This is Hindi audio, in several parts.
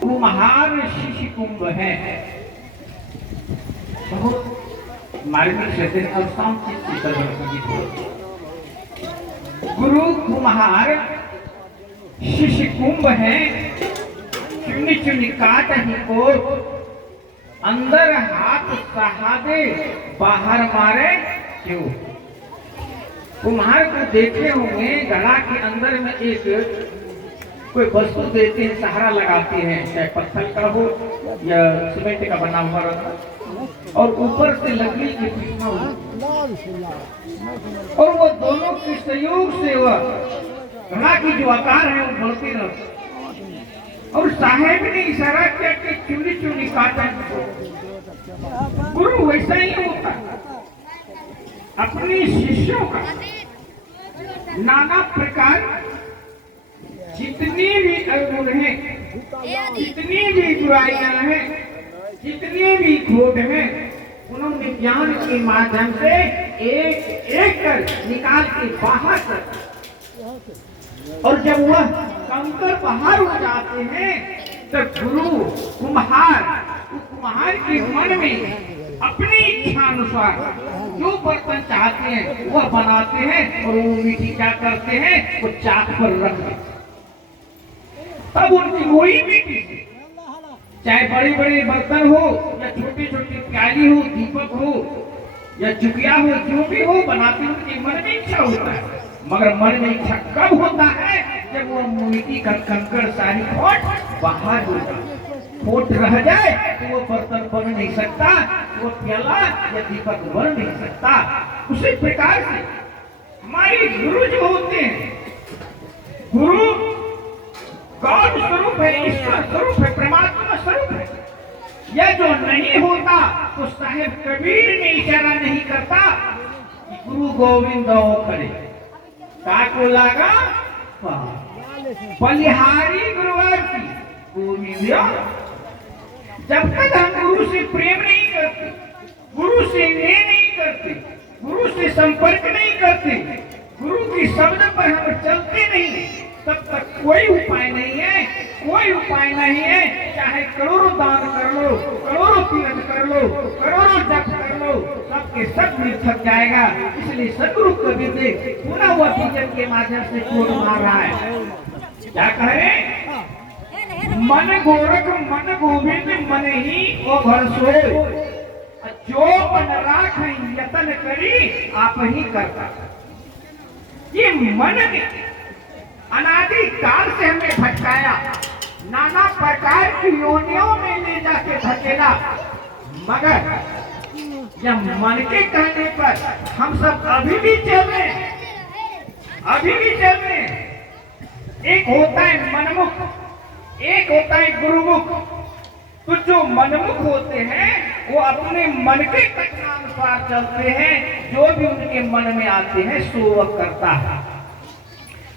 कुम्हार शिशि कुंभ है बहुत मार्मिक से गुरु कुम्हार शिशि कुंभ है। चुनी चुनी काट ही को अंदर हाथ सहादे बाहर मारे क्यों। कुम्हार को देखे होंगे घड़ा के अंदर में एक कोई वस्तु देते हैं, सहारा लगाते हैं, चाहे पत्थर का हो या सीमेंट का बना हुआ रहता और ऊपर से लकड़ी की पीछा हो और वो दोनों के सहयोग से वह घड़ा की जो आकार है वो बढ़ते रहते और साहेब ने इशारा किया कि चुनी चुनी काटा। गुरु वैसा ही होता अपने शिष्यों का नाना प्रकार जितनी भी अवगुण है, जितनी भी बुराइयां हैं, जितनी भी खोट है, उन्होंने ज्ञान के माध्यम से एक एक कर निकाल के बाहर कर और जब वह कंकर बाहर हो जाते हैं तब गुरु कुम्हार के मन में अपनी इच्छा अनुसार जो बर्तन चाहते हैं वह बनाते हैं और वो मिट्टी क्या करते हैं वो चाक पर रख देते हैं। तब उनकी वही मिट्टी चाहे बड़े बड़े बर्तन हो या छोटी छोटी प्याली हो, दीपक हो या चुकिया हो, जो भी हो बनाते उनके मन में इच्छा होता है। मगर मन में इच्छा कब होता है जब वो मिट्टी का कंकड़ सारी खोट बाहर हो जाए, खोट रह जाए तो वो बर्तन बन नहीं सकता, वो प्याला या दीपक बन नहीं सकता। उसी प्रकार से हमारे गुरु जो होते हैं, गुरु गॉड स्वरूप है, ईश्वर स्वरूप है, परमात्मा स्वरूप है। यह जो नहीं होता तो साहेब कबीर ने इशारा नहीं करता कि गुरु गोविंद करे काको लागा बलिहारी गुरुवार की गोविंद। जब तक हम गुरु से प्रेम नहीं करते, गुरु से स्नेह नहीं करते, गुरु से संपर्क नहीं करते, गुरु की शब्द पर हम चलते नहीं, तब तक कोई उपाय नहीं है, कोई उपाय नहीं है। चाहे करोड़ों दान कर लो, करोड़ों तीर्थ कर लो, करोड़ों जप कर लो, सबके सब निरर्थक जाएगा। इसलिए सदगुरु कबीर ने पुनः वह भजन के माध्यम से चोट मार रहा है। क्या कहे? मन गोरख मन गोविंद मन ही ओ घर सोए, जो मन राख यतन करी आप ही करता। ये मन ने अनादि काल से हमें भटकाया, नाना प्रकार की योनियों में ले जाके धकेला, मगर जब मन के कहने पर हम सब अभी भी चल रहे, अभी भी चल रहे। एक होता है मनमुख, एक होता है गुरुमुख। तो जो मनमुख होते हैं वो अपने मन के कथनानुसार चलते हैं, जो भी उनके मन में आते हैं सो वह करता है।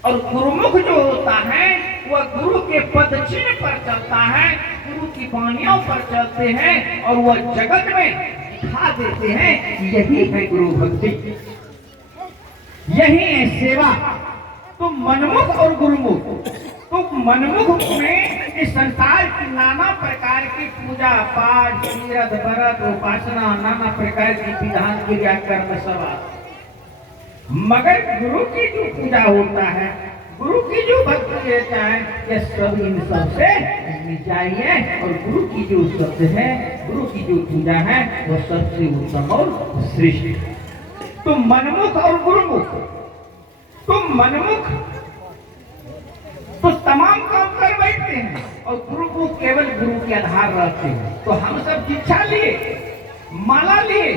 और गुरुमुख जो होता है वह गुरु के पद चिन्ह पर चलता है, गुरु की वाणियों पर चलते हैं और वह जगत में दिखा देते हैं यही है गुरु भक्ति, यही है सेवा। तो मनमुख और गुरुमुख, तो मनमुख में इस संसार की नाना प्रकार की पूजा पाठ तीर्थ व्रत उपासना नाना प्रकार की विधान क्रिया कर्म सब आते, मगर गुरु की जो पूजा होता है, गुरु की जो भक्ति लेता है, यह सब इन सबसे चाहिए। और गुरु की जो शब्द है, गुरु की जो पूजा है वह सबसे उत्तम और श्रेष्ठ। तो मनमुख और गुरुमुख, तो मनमुख तो तमाम काम कर बैठते हैं और गुरुमुख केवल गुरु के आधार रहते हैं। तो हम सब दीक्षा लिए, माला लिए,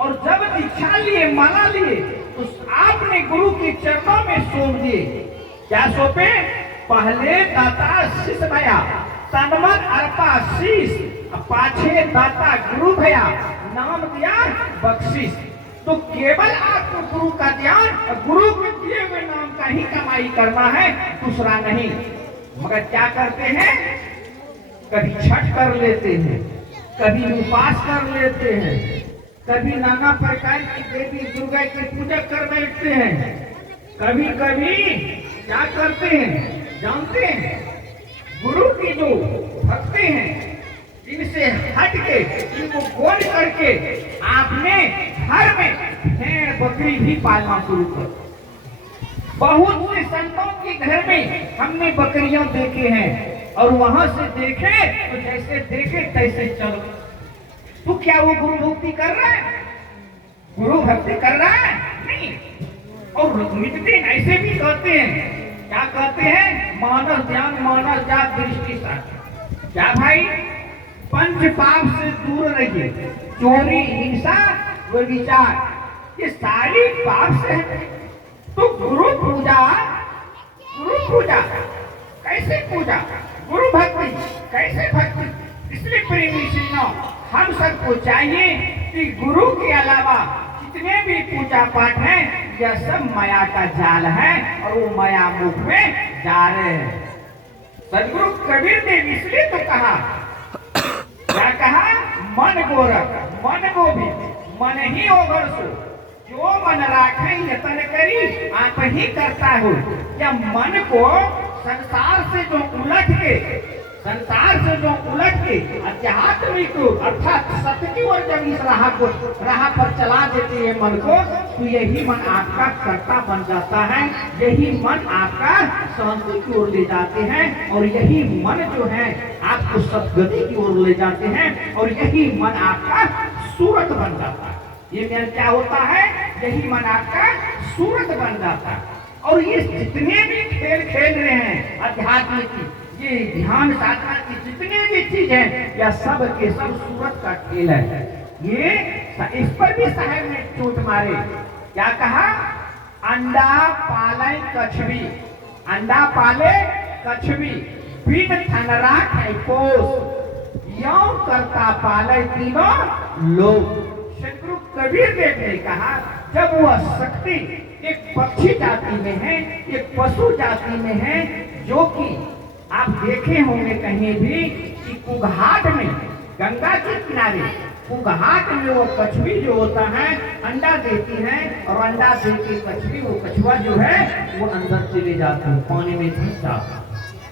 और जब दीक्षा लिए माला लिए तो आपने गुरु के चरणों में सौंप दिए। क्या सौंपे? पहले दाता शीश भया, तनमन अर्पा शीश, पाछे दाता गुरु भया, नाम दिया बख्शिश। तो केवल आपको गुरु का ध्यान और गुरु के दिए हुए नाम का ही कमाई करना है, दूसरा नहीं। मगर क्या करते हैं? कभी छठ कर लेते हैं, कभी उपास कर लेते हैं, कभी नाना प्रकार की देवी दुर्गा की पूजा कर बैठते हैं, कभी कभी क्या करते हैं जानते हैं? जो भक्ति हैं इनसे हट के, इनको गोल करके आपने घर में भेड़ बकरी भी पालना शुरू कर। बहुत से संतों के घर में हमने बकरियां देखे हैं और वहां से देखे तो जैसे देखे तैसे चलो। तू क्या वो गुरु भक्ति कर रहा है? गुरु भक्ति कर रहा है? नहीं। और मित्र ऐसे भी कहते हैं, क्या कहते हैं? मानस ध्यान मानस जात दृष्टि साथ। क्या भाई? पंच पाप से दूर रहिए, चोरी हिंसा व्यभिचार ये सारी पाप से है। तो गुरु पूजा कैसे पूजा? गुरु भक्ति कैसे भक्ति? इसलिए प्रेमी सुनो, हम सबको चाहिए कि गुरु के अलावा जितने भी पूजा पाठ हैं यह सब माया का जाल है और वो माया मुख में जा रहे हैं। सदगुरु कबीर ने इसलिए तो कहा, क्या कहा? मन गोरख मन गोभी मन ही ओघर सो, जो मन राखे यतन करी आप ही करता हो। या मन को संसार से जो उलट के आध्यात्मिक अर्थात सत्य की ओर जब इस राह पर चला देते हैं मन को, तो यही मन आपका कर्ता बन जाता है, यही मन आपका शांति की ओर ले जाते हैं और यही मन जो है आपको सद्गति की ओर ले जाते हैं और यही मन आपका सूरत बन जाता है। ये मेरा क्या होता है? यही मन आपका सूरत बन जाता है। और ये जितने भी खेल खेल रहे हैं अध्यात्म की, ये ध्यान साधना की जितने भी चीज है, यह सब के सब सूरत का खेल है। ये इस पर भी साहब ने चोट मारे। क्या कहा? अंडा पाले कछवी, अंडा पाले कछवी बिन थनरा पोस, यों करता पाले तीनों लोग। सदगुरु कबीर देव ने कहा, जब वह शक्ति एक पक्षी जाति में है, एक पशु जाति में है, जो कि आप देखे होंगे कहीं भी कि कुघाट में, गंगा के किनारे कुघाट में वो कछुआ जो होता है अंडा देती है और अंडा दे के कछुआ जो है वो अंदर चले जाते हैं, पानी में घुस जाता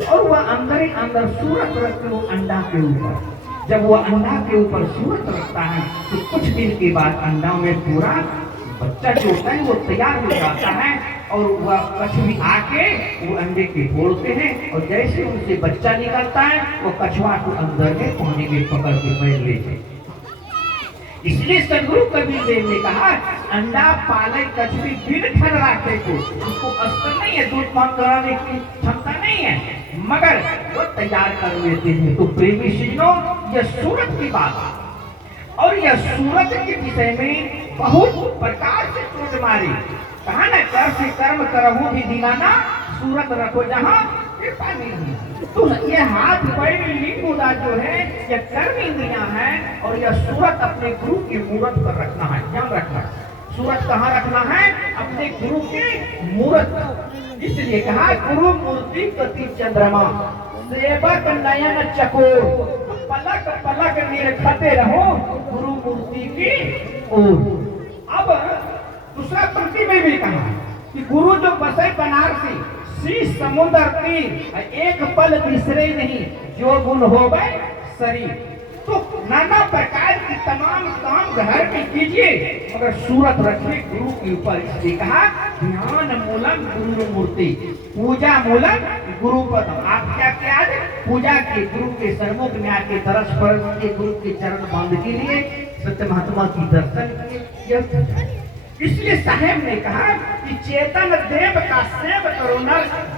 और वह अंदर ही अंदर सूरत रखते वो अंडा के ऊपर। जब वो अंडा के ऊपर सूरत रखता है तो कुछ दिन के बाद अंडा में पूरा बच्चा जो होता है वो तैयार हो जाता है और वह कछुआ आके वो अंडे के फोड़ते हैं और जैसे उनसे बच्चा निकलता है वो कछुआ को अंदर में पानी में पकड़ के बैठ लेते। इसलिए सदगुरु कबीर देव ने कहा, अंडा पाले कछुआ बिन ठन राखे को, उसको अस्तर नहीं है, दूध पान कराने की क्षमता नहीं है, मगर वो तैयार कर लेते हैं। तो प्रेमी सुनो, यह सूरत की बात है और यह सूरत के विषय में बहुत प्रकार से चोट मारी। कहा ना, कर से कर्म करहु भी दिलाना, सूरत रखो जहाँ कृपा नहीं। तो ये हाथ पैर लिंग मुद्रा जो है यह कर्म इंद्रियां हैं और यह सूरत अपने गुरु की मूरत पर रखना है, ध्यान रखना। सूरत कहाँ रखना है? अपने गुरु की मूरत। इसलिए कहा, गुरु मूर्ति प्रति चंद्रमा सेवक नयन चकोर, पलक पलक निरखते रहो गुरु मूर्ति की ओर। अब दूसरा पंक्ति में भी कहा कि गुरु जो बसे बनारसी, शीश समुद्र तीर, एक पल बिसरे नहीं, जो गुण हो गए शरीर। तो नाना प्रकार की तमाम काम घर में कीजिए मगर सूरत रखिए गुरु के ऊपर। इसलिए कहा, ध्यान मूलम गुरु मूर्ति, पूजा मूलम गुरु पदम। आप क्या क्या पूजा के गुरु के सन्मुख में आके तरस पर के गुरु के चरण बांध के लिए सत्य महात्मा की दर्शन किए। इसलिए साहेब ने कहा कि चेतन देव का सेव करो न,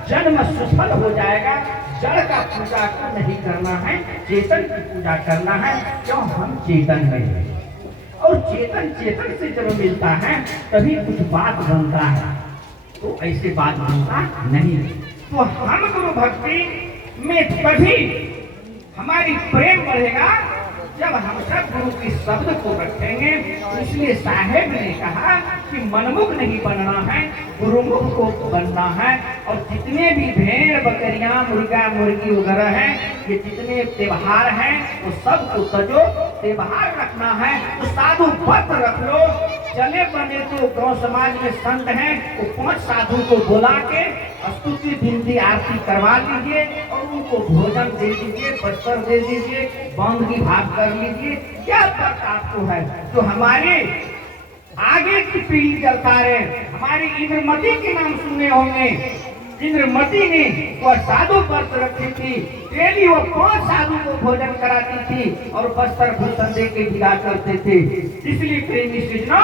जन्म सफल हो जाएगा। जड़ का पूजा नहीं करना है, चेतन की पूजा करना है। क्यों? हम चेतन हैं और चेतन से जब मिलता है तभी कुछ बात बनता है, तो ऐसे बात बनता नहीं। तो हम गुरु भक्ति में तभी हमारी प्रेम बढ़ेगा जब हम सब गुरु के शब्द को रखेंगे। इसलिए साहेब ने कहा कि मनमुख नहीं बनना है, गुरुमुख को बनना है। और जितने भी भेड़ बकरियां मुर्गा मुर्गी वगैरह हैं, ये जितने त्योहार हैं वो सब को सजो, त्योहार रखना है तो साधु व्रत रख लो, चले बने तो गांव समाज में संत हैं, वो 5 साधु को बुला के स्तुति बिंदी आरती करवा लीजिए और उनको भोजन दे दीजिए, वस्त्र दे दीजिए, बांध की भाग कर लीजिए। क्या फर्क आपको है? तो हमारे आगे की पीढ़ी चलता रहे। हमारी इंद्रमती के नाम सुने होंगे। इंद्रमती ने वह साधु व्रत रखी थी, डेली वो 5 साधु को भोजन कराती थी और वस्त्र भूषण दे के विदा करते थे। इसलिए प्रेमी सज्जनों,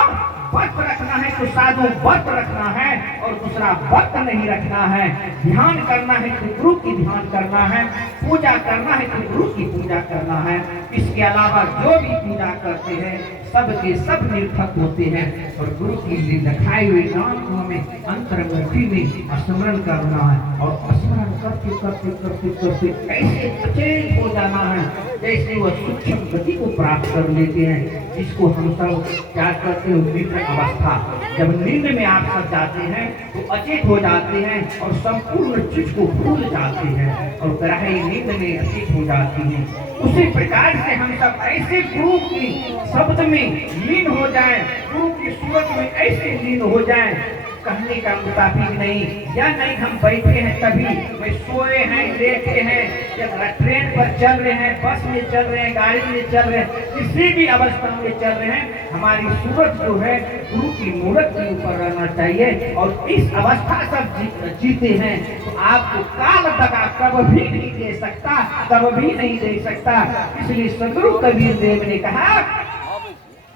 व्रत रखना है तो साधु व्रत रखना है और दूसरा व्रत नहीं रखना है। ध्यान करना है तो गुरु की ध्यान करना है, पूजा करना है तो गुरु की पूजा करना है। इसके अलावा जो भी पूजा करते हैं सब के सब निरर्थक होते हैं और गुरु की लिखाई हुई नाम को हमें अंतर्मुखी में स्मरण करना है और स्मरण करते करते करते करते ऐसे अचेत हो जाना है जैसे वह सूक्ष्म गति को प्राप्त कर लेते हैं, जिसको हम सब क्या कहते हैं निद्रा अवस्था। जब नींद में आप सब जाते हैं तो अचेत हो जाते हैं और संपूर्ण चीज को भूल जाते हैं और गहरी नींद में अचेत हो जाती हैं। उसी प्रकार से हम सब ऐसे गुरु की शब्द में लीन हो जाएं, गुरु की सूरत में ऐसे लीन हो जाएं, कहने का मुताबिक नहीं या नहीं हम बैठे हैं तभी वे सोए हैं, लेटे हैं, या ट्रेन पर चल रहे हैं, बस में चल रहे हैं, गाड़ी में चल रहे हैं, किसी भी अवस्था में चल रहे हैं, हमारी सूरत जो है गुरु की मूर्त के ऊपर रहना चाहिए। और इस अवस्था सब जीते हैं तो आपको काल दगा कभी नहीं दे सकता, कभी नहीं दे सकता। इसलिए सदगुरु कबीर देव ने कहा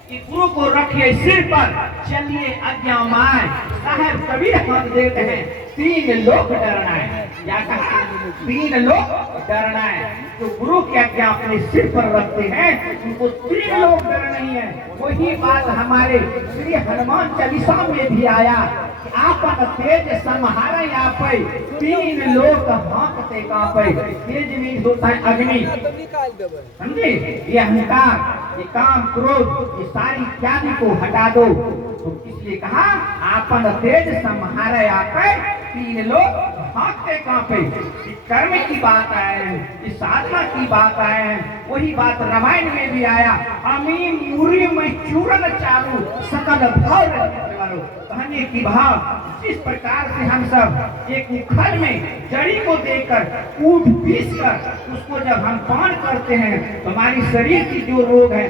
कि गुरु को रखिए सिर पर, चलिए आज्ञा माय। साहब कबीर हम देते हैं 3 लोग डरना है। क्या कहा? 3 लोग डरना है। जो गुरु की आज्ञा अपने सिर पर रखते हैं उनको 3 लोग डर नहीं है। वही बात हमारे श्री हनुमान चालीसा में भी आया कि आपन तेज संहारे आपै, 3 लोग हाँकते कांपै। तेज में होता है अग्नि, समझे? ये अहंकार, ये काम, क्रोध, ये सारी इत्यादि को हटा दो। तो इसलिए कहा आपन तेज संहारे आपै, 3 लोग हाँकते कांपे। कर्म की बात आए हैं, इस साधना की बात आए हैं। वही बात रामायण में भी आया, अमीन मुरी में चूरन चालू सकल भाव कहने की भाव। जिस प्रकार से हम सब एक उखल में जड़ी को देकर कूट पीस कर उसको जब हम पान करते हैं तो हमारी शरीर की जो रोग है,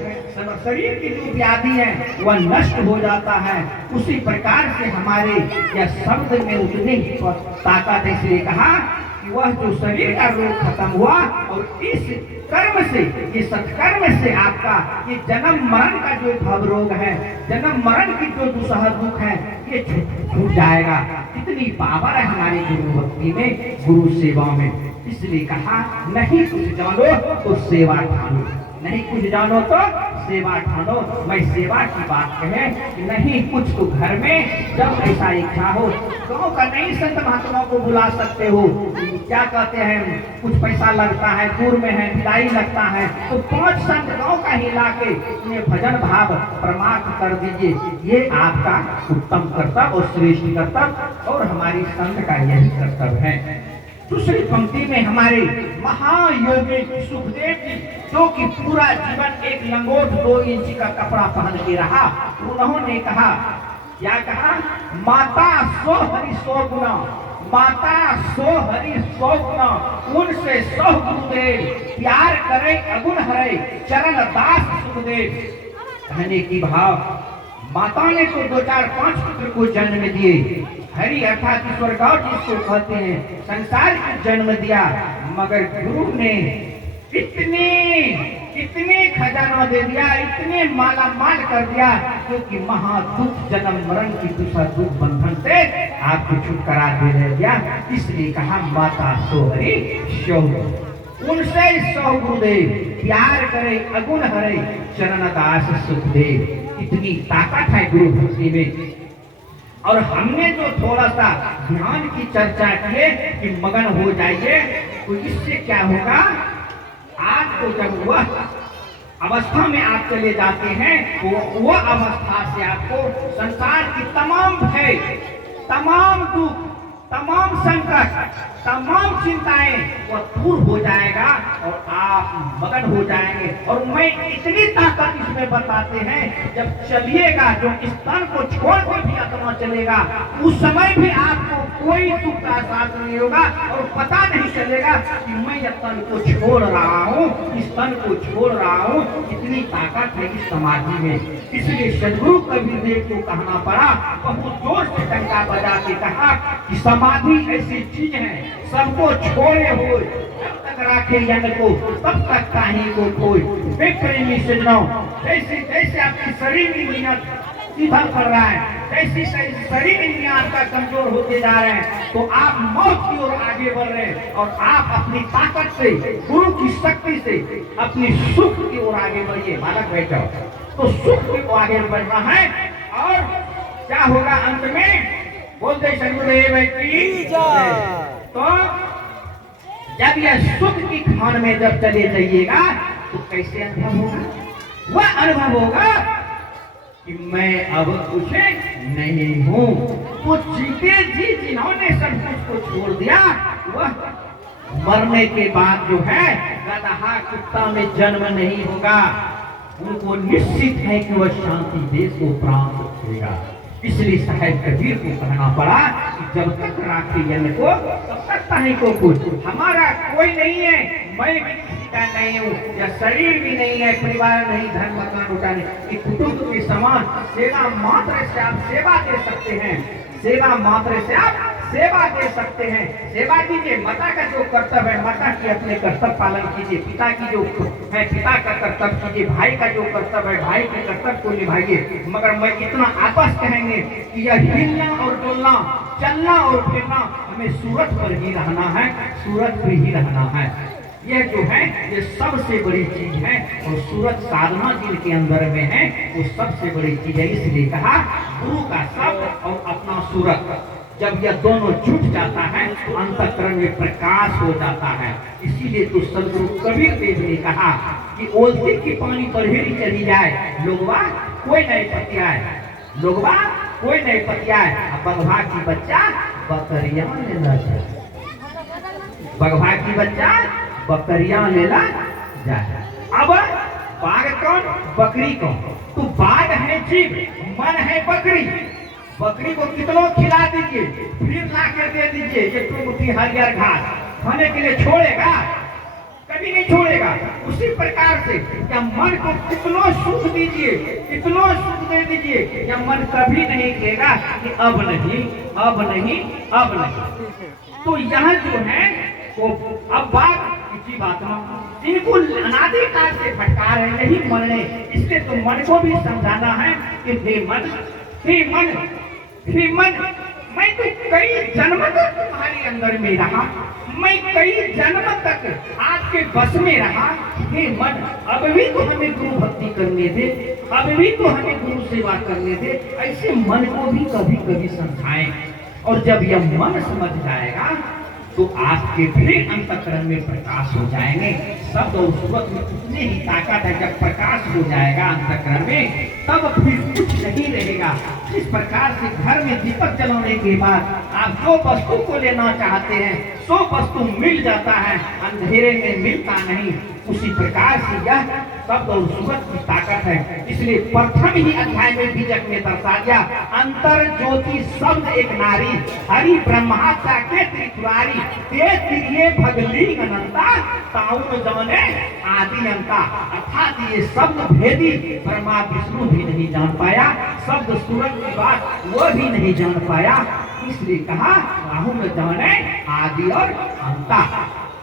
शरीर की जो व्याधि है वह नष्ट हो जाता है। उसी प्रकार से हमारे यह शब्द में उतनी ताकत है। इसलिए कहा कि वह जो शरीर का रोग खत्म हुआ और इस कर्म से, ये सत्कर्म से आपका ये जन्म मरण का जो भव रोग है, जन्म मरण की जो दुसह दुख है, ये छूट जाएगा। इतनी पावर है हमारी गुरु भक्ति में, गुरु सेवा में। इसलिए कहा नहीं कुछ जानो तो सेवा ठानो, नहीं कुछ जानो तो सेवा ठानो। मैं सेवा की बात कहें कि नहीं कुछ तो घर में जब ऐसा इच्छा हो, गाँव का नहीं संत महात्मा को बुला सकते हो। क्या कहते हैं, कुछ पैसा लगता है, दूर में है, विदाई लगता है, तो 5 संत गाँव का ही लाके उन्हें भजन भाव प्रमाण कर दीजिए। ये आपका उत्तम कर्तव्य और श्रेष्ठ कर्तव्य और हमारी संत का यही कर्तव्य है। दूसरी पंक्ति में हमारे महायोगी सुखदेव जी, जो कि पूरा जीवन एक लंगोट 2 इंच का कपड़ा पहन के रहा, उन्होंने कहा, क्या कहा? माता सो हरि 100 गुना, माता सो हरि 100 गुना, उनसे 100 गुरुदेव, प्यार करे अगुण हरे चरण दास सुखदेव। कहने की भाव, माता ने तो 2, 4, 5 पुत्र को जन्म दिए, हरि अर्थात ईश्वर गौर जिसको कहते हैं, संसार को जन्म दिया, मगर गुरु ने इतने खजाना दे दिया, इतने माला माल कर दिया, क्योंकि महादुख जन्म मरण की दूसरा दुख बंधन से आपको छुटकारा दे दिया। इसलिए कहा माता सो हरि 100, उनसे 100 गुरुदेव, प्यार करे अगुण हरे चरण दास सुखदेव। इतनी ताकत है गुरु भक्ति में। और हमने जो थोड़ा सा ध्यान की चर्चा की कि मगन हो जाइए, तो इससे क्या होगा, आपको जब वह अवस्था में आप चले जाते हैं तो वह अवस्था से आपको संसार की तमाम भय, तमाम दुख, तमाम संकट, तमाम चिंताएं वह दूर हो जाएगा। और आप मगन हो जाएंगे। और मैं इतनी ताकत इसमें बताते हैं, जब चलिएगा जो स्थान को छोड़ कर भी आत्मा चलेगा, उस समय भी आपको कोई दुख का साथ नहीं होगा और पता नहीं चलेगा कि मैं ये तन को छोड़ रहा हूँ, इस तन को छोड़ रहा हूँ। इतनी ताकत है इस समाधि में। इसलिए सदगुरु कबीर देव को कहना पड़ा, बहुत जोर से टंका बजा के कहा कि समाधि ऐसी चीज है, सबको छोड़े हुए जब तक राखे जन को, तब तक काहे को कोई। वे प्रेमी सज्जनों, जैसे जैसे आपके शरीर में नियत सीधा पड़ रहा है, जैसे शरीर इंद्रियां आपका कमजोर होते जा रहे हैं, तो आप मौत की ओर आगे बढ़ रहे हैं। और आप अपनी ताकत से, गुरु की शक्ति से अपनी सुख की ओर आगे बढ़िए। बालक बैठो, तो सुख की ओर आगे बढ़ना है। और क्या होगा अंत में, बोलते सदगुरुदेव की जय। तो जब यह सुख की खान में जब चले जाइएगा, तो कैसे अनुभव होगा? वह अनुभव होगा कि मैं अब कुछ नहीं हूँ। वो जीते जी जिन्होंने सब कुछ को छोड़ दिया, वह मरने के बाद जो है गदहा कुत्ता में जन्म नहीं होगा। उनको निश्चित है कि वह शांति देश को प्राप्त होगा। इसलिए साहेब कबीर को कहना पड़ा कि जब तक राखी जन को, तब तक ताहे को कुछ। हमारा कोई नहीं है, मैं भी किसी का नहीं हूँ, या शरीर भी नहीं है, परिवार नहीं, धन मकान उठाने, कुटुंब के समान सेवा मात्र से आप सेवा दे सकते हैं। सेवा मात्र से आप सेवा दे सकते हैं। सेवा कीजिए। माता का जो कर्तव्य है, माता की अपने कर्तव्य पालन कीजिए। पिता की जो है, पिता का कर्तव्य कीजिए। भाई का जो कर्तव्य है, भाई के कर्तव्य को निभाइए। मगर मैं इतना आपस कहेंगे कि यह हिलना और डोलना, चलना और फिरना, हमें सूरत पर ही रहना है, सूरत पर ही रहना है। यह जो है ये सबसे बड़ी चीज है। और सूरत साधना जिनके अंदर में है, वो सबसे बड़ी चीज है। इसलिए कहा गुरु का शब्द और अपना सूरत, जब यह दोनों जुट जाता है तो अंतःकरण में प्रकाश हो जाता है। इसीलिए तो सदगुरु कबीर देव ने कहा कि ओलती की पानी पर ही चली जाए, लोगवा कोई नहीं पतियाए, लोगवा कोई नहीं पतियाए। बगवा की बच्चा बकरिया लेना जाए, बगवा की बच्चा बकरिया लेना जाए। अब बाघ कौन, बकरी कौन? तो बाघ है जीव, मन है बकरी। बकरी को कितना खिला दीजिए, फिर ला कर दे दीजिए एक मुट्ठी हरियर घास, खाने के लिए छोड़ेगा? कभी नहीं छोड़ेगा। उसी प्रकार से या मन को कितना सुख दीजिए, कितना सुख दे दीजिए, या मन कभी नहीं कहेगा कि अब नहीं, अब नहीं, अब नहीं। तो यह जो है वो अब बात इसी बात में इनको अनादिकाल से फटकार है, यही मन ने। इसलिए तो मन को भी समझाना है कि हे मन, हे मन, हे मन, मैं तो कई जन्म तक तुम्हारे अंदर में रहा, मैं कई जन्म तक आपके बस में रहा। हे मन, अब भी तो हमें गुरु भक्ति करने दे, अब भी तो हमें गुरु सेवा करने दे। ऐसे मन को भी कभी कभी समझाएं। और जब यह मन समझ जाएगा तो आपके भी अंतःकरण में प्रकाश हो जाएंगे। शब्द और सूरत में उतनी ही ताकत है। जब प्रकाश हो जाएगा अंतःकरण में, तब फिर कुछ नहीं रहेगा। इस प्रकार से घर में दीपक जलाने के बाद आप जो वस्तु को लेना चाहते हैं, सो वस्तु मिल जाता है, अंधेरे में मिलता नहीं। उसी प्रकार से यह शब्द और सूरत की ताकत है। इसलिए प्रथम ही अध्याय में बीजक में दर्शा दिया, अंतर ज्योति शब्द एक नारी, हरि ब्रह्मात्मा के त्रिपुरारी, ते तिरिये भगलिंग अनंता, ताउन जाने आदि अंता। अर्थात ये शब्द भेदी ब्रह्मा विष्णु भी नहीं जान पाया, शब्द सूरत की बात वो भी नहीं जान पाया। इसलिए कहा राहु में जाने आदि और अंता।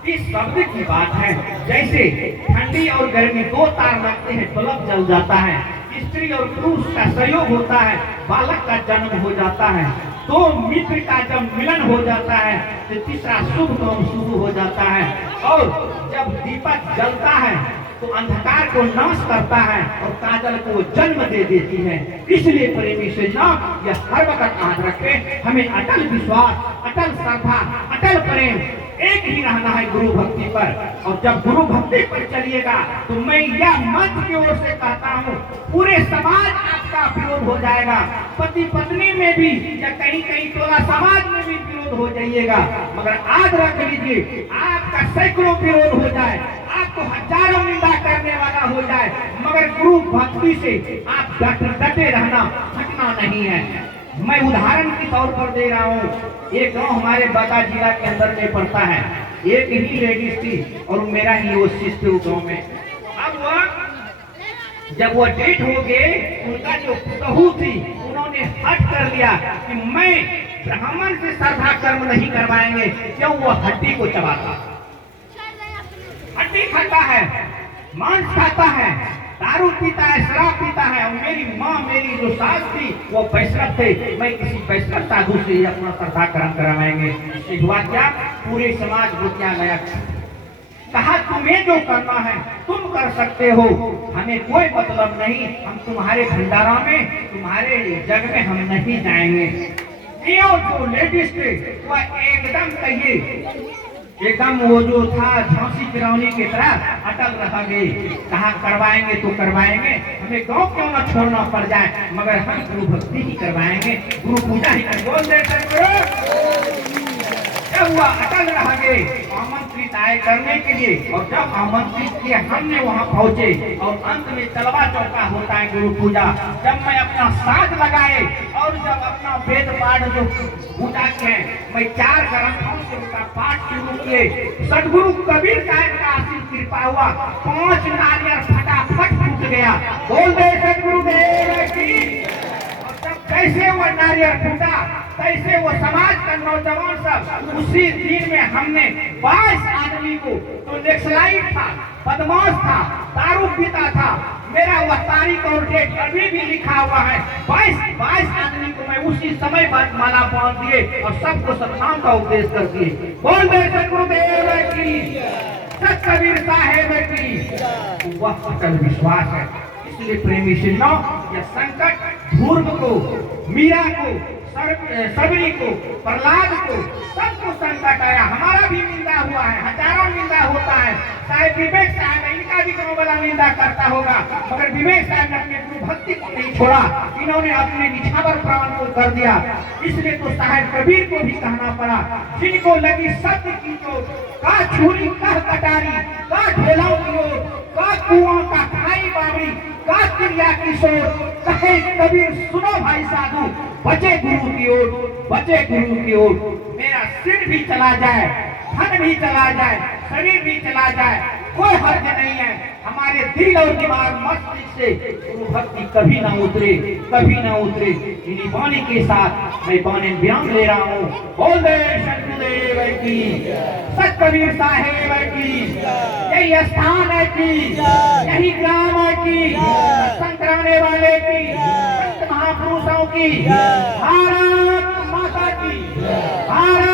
इस शब्द की बात है। जैसे ठंडी और गर्मी दो तार लगते हैं, बल्ब जल जाता है, स्त्री और पुरुष का सहयोग होता है, बालक का जन्म हो जाता है, दो मित्र का जब मिलन हो जाता है तो तीसरा शुभ काम शुरू हो जाता है। और जब दीपक जलता है तो अंधकार को नाश करता है और काजल को जन्म दे देती है। इसलिए प्रेमी सज्जनों, यह हर वक्त याद रखें, हमें अटल विश्वास, अटल श्रद्धा, अटल प्रेम एक ही रहना है गुरु भक्ति पर। और जब गुरु भक्ति पर चलिएगा तो मैं यह मंच की ओर से कहता हूँ, पूरे समाज आपका विरोध हो जाएगा, पति पत्नी में भी या कहीं कहीं टोला समाज में भी विरोध हो जाइएगा, मगर आज रख लीजिए आपका सैकड़ों विरोध हो जाए, आपको हजारों निंदा करने वाला हो जाए, मगर गुरु भक्ति से आप डटे रहना, हटना नहीं है। मैं उदाहरण के तौर पर दे रहा हूँ, एक गांव हमारे बांका जिला के अंदर में पड़ता है, एक ही लेडीज थी और मेरा ही वो शिष्य गांव में। अब वह जब वो डेट हो गए, उनका जो बहू थी उन्होंने हट कर लिया कि मैं ब्राह्मण से श्रद्धा कर्म नहीं करवाएंगे, क्यों? वो हड्डी को चबाता, हड्डी खाता है, मांस खाता है, दारू पीता है, शराब पीता है। और मेरी माँ, मेरी जो सास थी वो वैष्णव थे, मैं किसी वैष्णव साधु से ही अपना श्रद्धा कर्म करवाएंगे। इसके बाद क्या पूरे समाज को क्या गया, कहा तुम्हें जो करना है तुम कर सकते हो, हमें कोई मतलब नहीं, हम तुम्हारे भंडारा में, तुम्हारे जग में हम नहीं जाएंगे। जो लेडीज थे वह एकदम कहिए एकदम वो जो था झांसी की रानी की तरह अटल रह गई, कहा करवाएंगे तो करवाएंगे, हमें गांव क्यों न छोड़ना पड़ जाए, मगर हम गुरु भक्ति ही करवाएंगे, गुरु पूजा ही कर। बोल दे जब हुआ अटल रह गए, आमंत्रित आए करने के लिए, और जब आमंत्रित किए हमने वहां पहुंचे, और अंत में तलवा चौका होता है गुरु पूजा। जब मैं अपना साथ लगाए और जब अपना वेद पाठ जो पूजा के मैं 4 ग्रंथों से उनका पाठ शुरू किए, सदगुरु कबीर साहब का आशीष कृपा हुआ, 5 नारियल फटाफट फूट गया। बोल दे सदगुरुदेव की। और तब कैसे वो नारियल फूटा, कैसे वो समाज का नौजवान सब, उसी दिन में हमने 22 आदमी को, तो नेक्सलाइट था, बदमाश था, दारू पीता था, मेरा वह तारीख और डेट अभी भी लिखा हुआ है, 22 आदमी को मैं उसी समय बाद माला बांध दिए और सबको सत्संग का उपदेश कर दिए। बोल दे सदगुरुदेव की, सत कबीर साहेब की। वह अटल विश्वास है। इसलिए प्रेमी सिन्नो, यह संकट ध्रुव को, मीरा को, सबरी को, प्रहलाद को, सबको संकट आया, हमारा भी निंदा हुआ है, हजारों निंदा होता है। शायद विवेक साहब इनका भी गाँव वाला निंदा करता होगा, मगर विवेक साहब ने अपने गुरु भक्ति को नहीं छोड़ा, इन्होंने अपने निछावर प्राण को कर दिया। इसलिए तो साहेब कबीर को भी कहना पड़ा, जिनको लगी सत्य की चोट, का छुरी का कटारी, का ढेलाओं की ओर, का कुआं का खाई बाबरी, का क्रिया की सोच, कहे कबीर सुनो भाई साधु, बचे गुरु की ओर, बचे गुरु की ओर। मेरा सिर भी चला जाए, धन भी चला जाए, शरीर भी चला जाए, कोई हर्ज नहीं है, हमारे दिल और दिमाग मस्तिष्क से गुरु भक्ति कभी ना उतरे, कभी ना उतरे। इन्हीं वाणी के साथ मैं वाणी बयान ले रहा हूँ। बोल दे सदगुरुदेव की, सत कबीर साहेब की, यही स्थान है की, यही ग्राम है की, सत्संग कराने वाले की, संत महापुरुषों की, भारत माता की, भारत